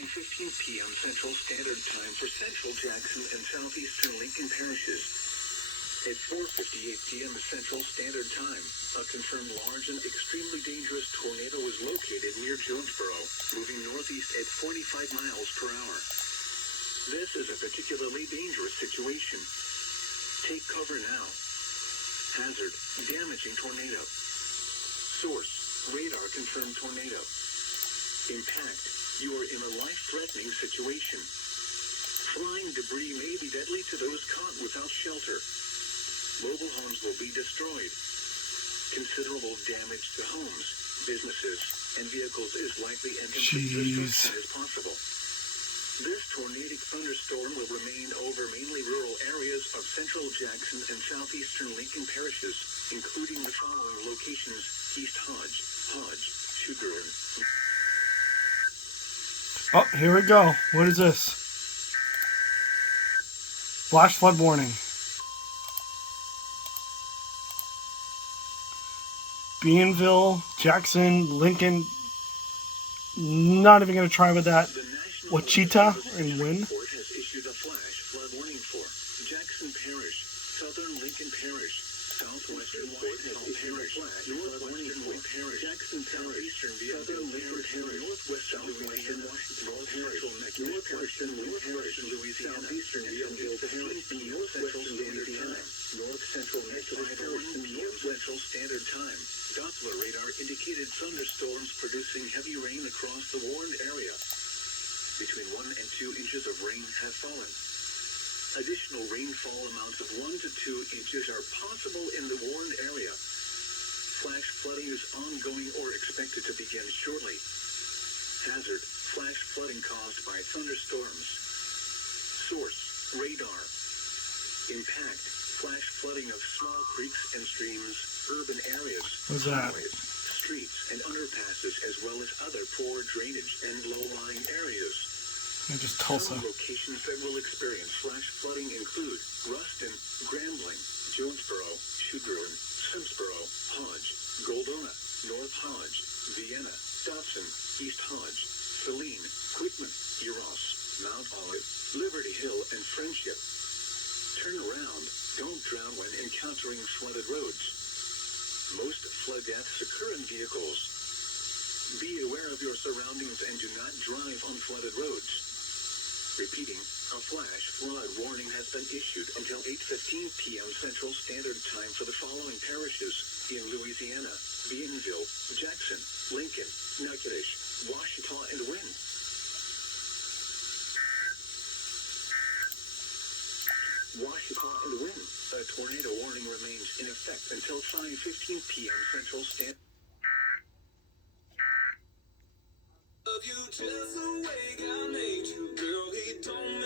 15 p.m. Central Standard Time for Central Jackson and Southeastern Lincoln parishes. At 4:58 p.m. Central Standard Time, a confirmed large and extremely dangerous tornado was located near Jonesboro, moving northeast at 45 miles per hour. This is a particularly dangerous situation. Take cover now. Hazard, damaging tornado. Source, radar confirmed tornado. Impact, you are in a life-threatening situation. Flying debris may be deadly to those caught without shelter. Mobile homes will be destroyed. Considerable damage to homes, businesses, and vehicles is likely, and complete destruction is possible. This tornadic thunderstorm will remain over mainly rural areas of central Jackson and southeastern Lincoln parishes, including the following locations: East Hodge, Sugar and... Oh, here we go. What is this? Flash flood warning. Beanville, Jackson, Lincoln. Not even going to try with that. Wichita and Wynn. Has issued a flash flood warning for Jackson Parish, Southern Lincoln Parish, Southwestern Whitehall Parish, Northwestern Wynn Parish, Jackson Parish, Southern Lincoln Parish, Northwestern Louisiana, North Central Northwestern Louisiana, Southeastern Beanville Parish, Northwestern Louisiana, North Central Central Standard Time. Doppler radar indicated thunderstorms producing heavy rain across the warned area. Between 1 and 2 inches of rain have fallen. Additional rainfall amounts of 1 to 2 inches are possible in the warned area. Flash flooding is ongoing or expected to begin shortly. Hazard, flash flooding caused by thunderstorms. Source, radar. Impact, flash flooding of small creeks and streams, urban areas, highways, streets, and underpasses, as well as other poor drainage and low-lying areas. Just Tulsa. Some locations that will experience flash flooding include Ruston, Grambling, Jonesboro, Sugar, Simsboro, Hodge, Goldona, North Hodge, Vienna, Dotson, East Hodge, Saline, Quitman, Uros, Mount Olive, Liberty Hill, and Friendship. Turn around. Don't drown when encountering flooded roads. Most flood deaths occur in vehicles. Be aware of your surroundings and do not drive on flooded roads. Repeating, a flash flood warning has been issued until 8:15 p.m. Central Standard Time for the following parishes in Louisiana: Beanville, Jackson, Lincoln, Natchitoches, Ouachita, and Wynn. Ouachita and Wynn. A tornado warning remains in effect until 5:15 p.m. Central Standard. Love you just the way God made you, girl. He don't